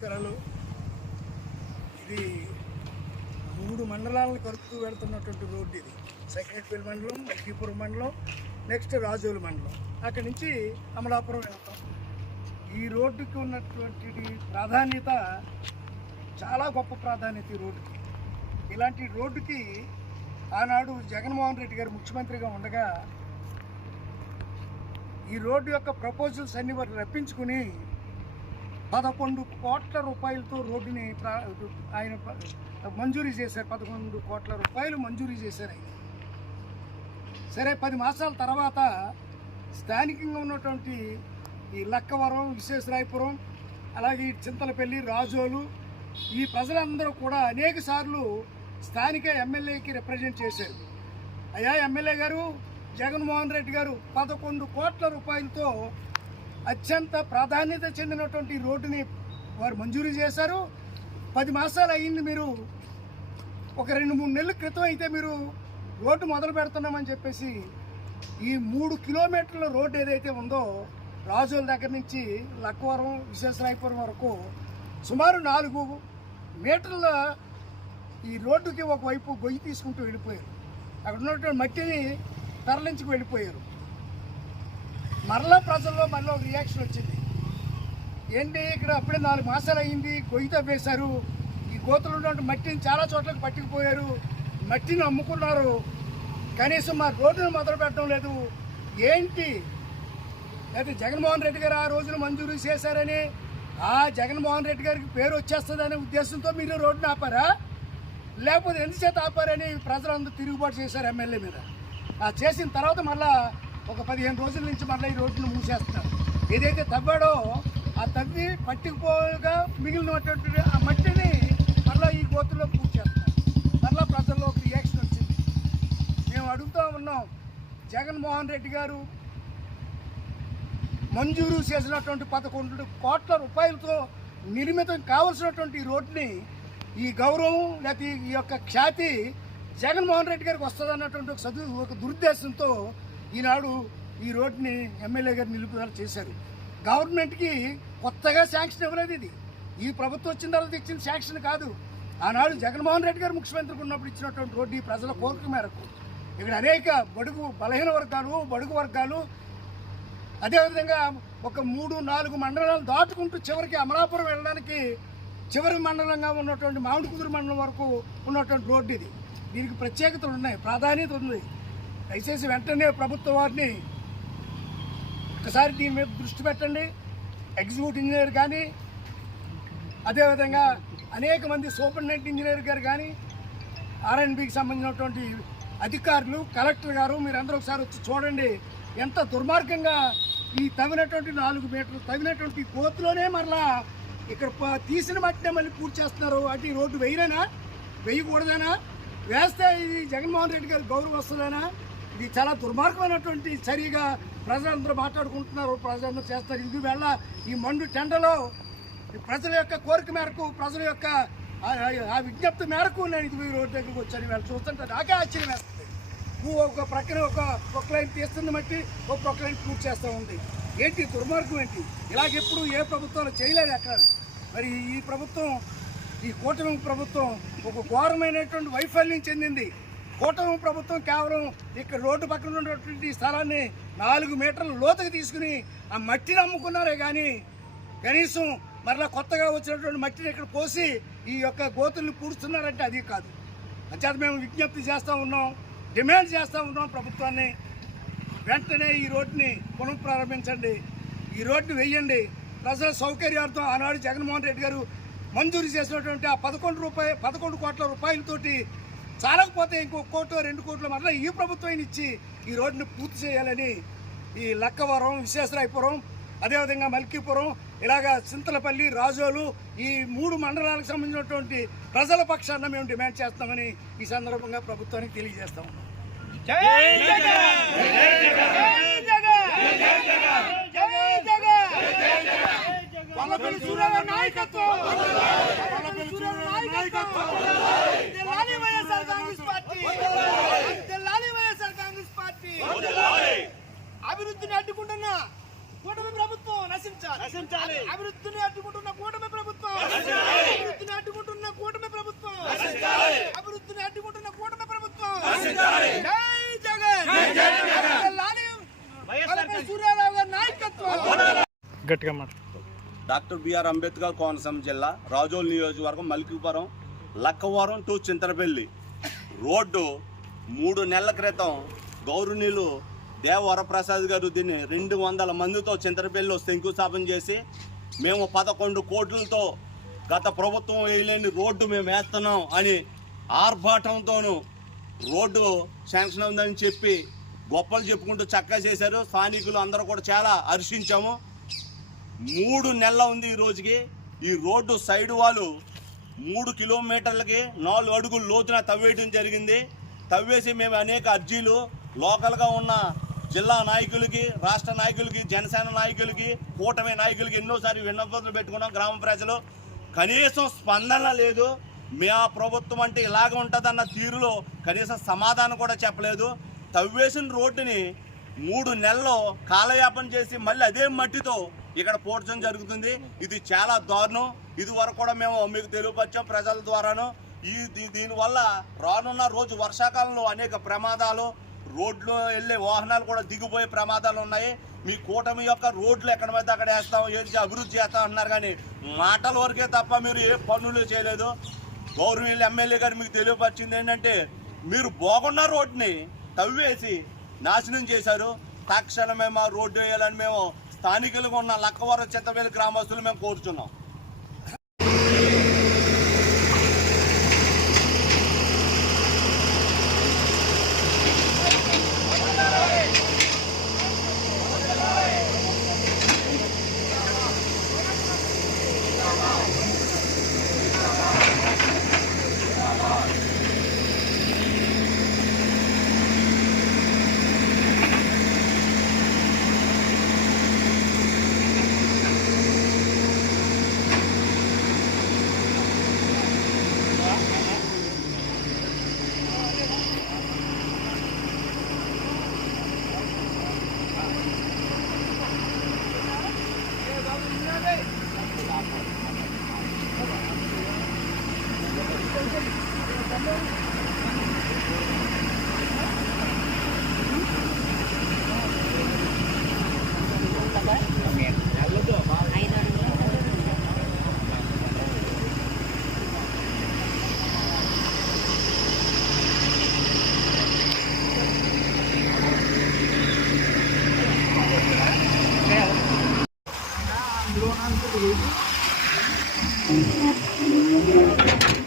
ఇది 3 మండలాలను కలుపుతూ వెళ్తున్నటువంటి రోడ్డు. ఇది సెక్రటరీ మండలం, మల్కీపురం మండలం, నెక్స్ట్ రాజోలు మండలం, అక్కడి నుంచి అమలాపురం వెళ్తాం. ఈ రోడ్డుకి ఉన్నటువంటి ప్రాధాన్యత చాలా గొప్ప ప్రాధాన్యత. ఈ రోడ్డుకి, ఇలాంటి రోడ్డుకి ఆనాడు జగన్మోహన్ రెడ్డి గారు ముఖ్యమంత్రిగా ఉండగా ఈ రోడ్డు యొక్క ప్రపోజల్స్ అన్ని వారు రప్పించుకుని 11 కోట్ల రూపాయలతో రోడ్డుని ఆయన మంజూరీ చేశారు. 11 కోట్ల రూపాయలు మంజూరీ చేశారు ఆయన. సరే, 10 మాసాల తర్వాత స్థానికంగా ఉన్నటువంటి ఈ లక్కవరం, విశ్వేశ్వరాయపురం, అలాగే చింతలపల్లి, రాజోలు, ఈ ప్రజలందరూ కూడా అనేక సార్లు స్థానిక ఎమ్మెల్యేకి రిప్రజెంట్ చేశారు. అయ్యా ఎమ్మెల్యే గారు, జగన్మోహన్ రెడ్డి గారు 11 కోట్ల రూపాయలతో అత్యంత ప్రాధాన్యత చెందినటువంటి రోడ్డుని వారు మంజూరు చేశారు. 10 మాసాలు అయ్యింది. మీరు ఒక 2-3 నెలల క్రితం అయితే మీరు రోడ్డు మొదలు పెడుతున్నామని చెప్పేసి ఈ 3 కిలోమీటర్ల రోడ్డు ఏదైతే ఉందో రాజోల దగ్గర నుంచి లక్కవరం, విశ్వేశ్వరాయపురం వరకు సుమారు 4 మీటర్ల ఈ రోడ్డుకి ఒకవైపు గొయ్యి తీసుకుంటూ వెళ్ళిపోయారు. అక్కడ ఉన్నటువంటి మట్టిని తరలించుకు వెళ్ళిపోయారు. మరలా ప్రజల్లో మళ్ళీ ఒక రియాక్షన్ వచ్చింది. ఏంటి, ఇక్కడ అప్పుడే 4 మాసాలు అయ్యింది, గొయ్యి తవ్వేశారు, ఈ గోతులు ఉన్నటువంటి మట్టిని చాలా చోట్లకి పట్టుకుపోయారు, మట్టిని అమ్ముకున్నారు, కనీసం మా రోడ్డును మొదలు పెట్టడం లేదు, ఏంటి? అయితే జగన్మోహన్ రెడ్డి గారు ఆ రోజున మంజూరు చేశారని, ఆ జగన్మోహన్ రెడ్డి గారికి పేరు వచ్చేస్తుందనే ఉద్దేశంతో మీరు రోడ్డును ఆపారా, లేకపోతే ఎందుచేత ఆపారని ప్రజలందరూ తిరుగుబాటు చేశారు ఎమ్మెల్యే మీద. చేసిన తర్వాత మళ్ళా ఒక 15 రోజుల నుంచి మళ్ళీ ఈ రోడ్డును మూసేస్తారు. ఏదైతే తవ్వాడో ఆ తవ్వి పట్టుకుపోగా మిగిలినటువంటి ఆ మట్టిని మళ్ళీ ఈ గోతుల్లో పూర్తి చేస్తారు. మళ్ళీ ప్రజల్లో ఒక రియాక్షన్ వచ్చింది. మేము అడుగుతూ ఉన్నాం, జగన్మోహన్ రెడ్డి గారు మంజూరు చేసినటువంటి 11 కోట్ల రూపాయలతో నిర్మితం కావలసినటువంటి ఈ రోడ్డుని, ఈ గౌరవం లేకపోతే ఈ యొక్క ఖ్యాతి జగన్మోహన్ రెడ్డి గారికి వస్తుంది అన్నటువంటి ఒక దురుద్దేశంతో ఈనాడు ఈ రోడ్డుని ఎమ్మెల్యే గారు నిలుపుదల చేశారు. గవర్నమెంట్కి కొత్తగా శాంక్షన్ ఇవ్వలేదు. ఇది ఈ ప్రభుత్వం వచ్చిన తర్వాత ఇచ్చిన శాంక్షన్ కాదు. ఆనాడు జగన్మోహన్ రెడ్డి గారు ముఖ్యమంత్రికి ఉన్నప్పుడు ఇచ్చినటువంటి రోడ్డు ఈ ప్రజల కోరిక మేరకు ఇక్కడ అనేక బలహీన వర్గాలు, బడుగు వర్గాలు, అదేవిధంగా ఒక 3-4 మండలాలు దాటుకుంటూ చివరికి అమలాపురం వెళ్ళడానికి చివరి మండలంగా ఉన్నటువంటి మామిడికుదురు మండలం వరకు ఉన్నటువంటి రోడ్డు ఇది. దీనికి ప్రత్యేకతలు ఉన్నాయి, ప్రాధాన్యత ఉంది. దయచేసి వెంటనే ప్రభుత్వం వారిని ఒకసారి దీని మీద దృష్టి పెట్టండి. ఎగ్జిక్యూటివ్ ఇంజనీర్ కానీ, అదేవిధంగా అనేక మంది సూపరింటెండెంట్ ఇంజనీర్ గారు కానీ, ఆర్ఎన్బికి సంబంధించినటువంటి అధికారులు, కలెక్టర్ గారు, మీరందరూ ఒకసారి వచ్చి చూడండి. ఎంత దుర్మార్గంగా ఈ తవ్వినటువంటి 4 మీటర్లు తవ్వినటువంటి కోతులోనే మరలా ఇక్కడ తీసిన మట్టినే మళ్ళీ పూర్తి చేస్తున్నారు. అటు ఈ రోడ్డు వేయకూడదనా? వేస్తే ఇది జగన్మోహన్ రెడ్డి గారికి గౌరవం వస్తుందనా? ఇది చాలా దుర్మార్గమైనటువంటి చర్యగా ప్రజలందరూ మాట్లాడుకుంటున్నారు, ప్రజలందరూ చేస్తారు. ఇది వేళ ఈ మండు టెండలో ప్రజల యొక్క కోరిక మేరకు, ప్రజల యొక్క ఆ విజ్ఞప్తి మేరకు నేను ఇది రోడ్డు దగ్గరికి వచ్చాను. వీళ్ళు చూస్తుంటే నాకే ఆశ్చర్యం వేస్తుంది. ఒక ప్రక్కన ఒక లైన్ తీస్తుంది మట్టి, ఒక లైన్ పూర్తి చేస్తూ ఉంది. ఏంటి దుర్మార్గం ఏంటి? ఇలాగెప్పుడు ఏ ప్రభుత్వాలు చేయలేదు ఎక్కడ. మరి ఈ ప్రభుత్వం, ఈ కూటమి ప్రభుత్వం ఒక ఘోరమైనటువంటి వైఫల్యం చెందింది. కూటమి ప్రభుత్వం కేవలం ఇక్కడ రోడ్డు పక్కన ఉన్నటువంటి స్థలాన్ని 4 మీటర్ల లోతుకు తీసుకుని ఆ మట్టిని అమ్ముకున్నారే కానీ కనీసం మరలా కొత్తగా వచ్చినటువంటి మట్టిని ఇక్కడ పోసి ఈ యొక్క గోతుల్ని పూడుస్తున్నారంటే అది కాదు. అంచేత మేము విజ్ఞప్తి చేస్తూ ఉన్నాం, డిమాండ్ చేస్తూ ఉన్నాం ప్రభుత్వాన్ని, వెంటనే ఈ రోడ్డుని పునఃప్రారంభించండి, ఈ రోడ్డుని వేయండి. ప్రజల సౌకర్యార్థం ఆనాడు జగన్మోహన్ రెడ్డి గారు మంజూరు చేసినటువంటి ఆ 11 కోట్ల రూపాయలతోటి చాలకపోతే ఇంకో 1 కోటో 2 కోట్లు మరలా ఈ ప్రభుత్వం ఇచ్చి ఈ రోడ్డుని పూర్తి చేయాలని ఈ లక్కవరం, విశ్వేశ్వరాయపురం, అదేవిధంగా మల్కీపురం, ఇలాగా చింతలపల్లి, రాజోలు, ఈ 3 మండలాలకు సంబంధించినటువంటి ప్రజల పక్షాన మేము డిమాండ్ చేస్తామని ఈ సందర్భంగా ప్రభుత్వానికి తెలియజేస్తాం. అభివృద్ధిని అడ్డుకుంటున్న కూటమి ప్రభుత్వం నశించాలి. అభివృద్ధిని అడ్డుకుంటున్న కూటమి ప్రభుత్వం గట్టిగా మాట. డాక్టర్ బిఆర్ అంబేద్కర్ కోనసీమ జిల్లా రాజోల్ నియోజకవర్గం మల్కీపురం లక్కవరం టు చింతలపల్లి రోడ్డు 3 నెలల క్రితం గౌరవనీయులు దేవ వరప్రసాద్ గారు దీన్ని 200 మందితో చింతలపల్లిలో శంకుస్థాపన చేసి మేము 11 కోట్లతో గత ప్రభుత్వం వేయలేని రోడ్డు మేము వేస్తున్నాం అని ఆర్భాటంతోనూ రోడ్డు శాంక్షన్ ఉందని చెప్పి గొప్పలు చెప్పుకుంటూ చక్కగా చేశారు. స్థానికులు అందరూ కూడా చాలా హర్షించాము. 3 నెలల ఉంది ఈ రోజుకి. ఈ రోడ్డు సైడ్ వాళ్ళు 3 కిలోమీటర్లకి 4 అడుగులు లోతున తవ్వేయడం జరిగింది. తవ్వేసి మేము అనేక అర్జీలు లోకల్గా ఉన్న జిల్లా నాయకులకి, రాష్ట్ర నాయకులకి, జనసేన నాయకులకి, కూటమి నాయకులకి ఎన్నోసారి విన్నపాలు పెట్టుకున్నాం. గ్రామ ప్రజలు కనీసం స్పందన లేదు. మా ప్రభుత్వం అంటే ఇలాగ ఉంటుందన్న తీరులో కనీసం సమాధానం కూడా చెప్పలేదు. తవ్వేసిన రోడ్డుని 3 నెలల్లో కాలయాపన చేసి మళ్ళీ అదే మట్టితో ఇక్కడ పోడ్చడం జరుగుతుంది. ఇది చాలా దారుణం. ఇది వరకు కూడా మేము మీకు తెలియపరిచాం ప్రజల ద్వారాను. దీనివల్ల రానున్న రోజు వర్షాకాలంలో అనేక ప్రమాదాలు, రోడ్లు వెళ్ళే వాహనాలు కూడా దిగిపోయే ప్రమాదాలు ఉన్నాయి. మీ కూటమి యొక్క రోడ్లు ఎక్కడ మీద అక్కడ వేస్తాం, ఏది అభివృద్ధి చేస్తాం అంటున్నారు, కానీ మాటల వరకే తప్ప మీరు ఏ పనులు చేయలేదు. గౌరవనీయులు ఎమ్మెల్యే గారు మీకు తెలియపరిచింది ఏంటంటే మీరు బాగున్న రోడ్ని తవ్వేసి నాశనం చేశారు. తక్షణమే మా రోడ్డు వేయాలని మేము స్థానికులుగా ఉన్న లక్కవరం చింతపల్లి గ్రామస్తులు మేము కోరుచున్నాం. Thank you.